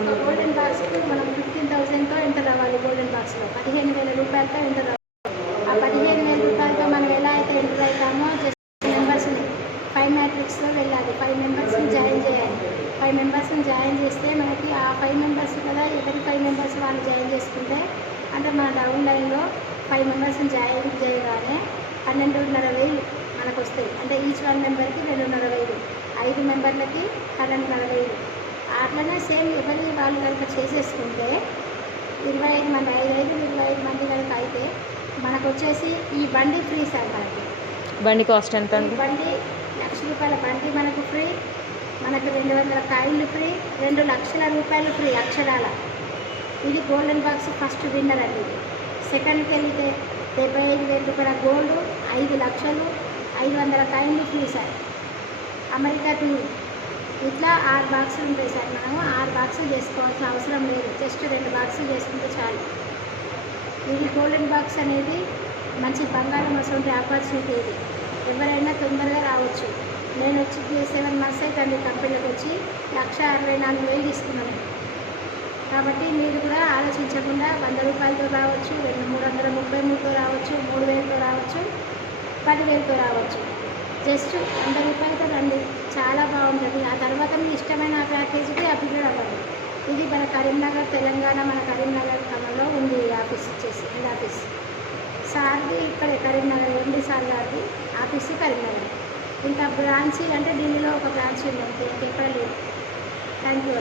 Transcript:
ఒక గోల్డెన్ బాక్స్కి మనం 15,000తో ఎంటర్ అవ్వాలి. గోల్డెన్ బాక్స్లో 15,000 రూపాయలతో ఎంటర్ అవ్వాలి. ఆ 15,000 రూపాయలతో మనం ఎలా అయితే ఎంటర్ అవుతామో జస్ట్ మెంబర్స్ని 5 మ్యాట్రిక్స్లో వెళ్ళాలి. 5 మెంబర్స్ని జాయిన్ చేయాలి. 5 మెంబర్స్ని జాయిన్ చేస్తే మనకి ఆ 5 మెంబర్స్ కదా, ఎవరి 5 మెంబర్స్ వాళ్ళు జాయిన్ చేసుకుంటే అంటే మన డౌన్ లైన్లో 5 మెంబర్స్ని జాయిన్ చేయగానే 12,500 మనకు వస్తాయి. అంటే ఈచ్ 1 మెంబర్కి 2,500, 5 మెంబర్లకి 12,500. అట్లనే సేమ్ ఎవరి వాళ్ళు కనుక చేసేసుకుంటే 25 మంది 25 మంది కనుక అయితే మనకు వచ్చేసి ఈ బండి ఫ్రీ సార్. మనకి బండి కాస్ట్ ఎంత? బండి ₹1,00,000 బండి మనకు ఫ్రీ. మనకు 200 కాయిన్లు ఫ్రీ, 2,00,000 రూపాయలు ఫ్రీ అక్షరాల. ఇది గోల్డెన్ బాక్స్ ఫస్ట్ విన్నర్ అండి. సెకండ్కి వెళ్తే 75,000 రూపాయల గోల్డ్, 5,00,000, 500 కాయిన్లు ఫ్రీ సార్. అమెరికా టూర్ ఇట్లా 6 బాక్సులు ఉంటాయి సార్. మనము 6 బాక్సులు చేసుకోవాల్సిన అవసరం లేదు. జస్ట్ 2 బాక్సులు చేసుకుంటే చాలు. ఇది గోల్డెన్ బాక్స్ అనేది మంచి బంగారం అసలు ఆపర్చునిటీ. ఇది ఎవరైనా తొందరగా రావచ్చు. నేను వచ్చి 7 months అవుతుంది కంపెనీలోకి వచ్చి 1,64,000 తీసుకున్నాను. కాబట్టి మీరు కూడా ఆలోచించకుండా 100 రూపాయలతో రావచ్చు, 333తో రావచ్చు, 3,000తో రావచ్చు, 10,000తో రావచ్చు. జస్ట్ 100 రూపాయలతో రండి, చాలా బాగుంటుంది. ఆ తర్వాత మీ ఇష్టమైన ప్యాకేజీకి అప్గ్రేడ్ అవ్వండి. ఇది మన కరీంనగర్, తెలంగాణ, మన కరీంనగర్ క్రమంలో ఉంది. ఈ ఆఫీస్ వచ్చేసి హెడ్ ఆఫీస్ సార్ది ఇక్కడ కరీంనగర్, ఎండి సార్ గారిది ఆఫీసు కరీంనగర్. ఇంకా బ్రాంచీ అంటే ఢిల్లీలో ఒక బ్రాంచ్ ఉంది, అంతే, ఎక్కడ లేదు. Thank you.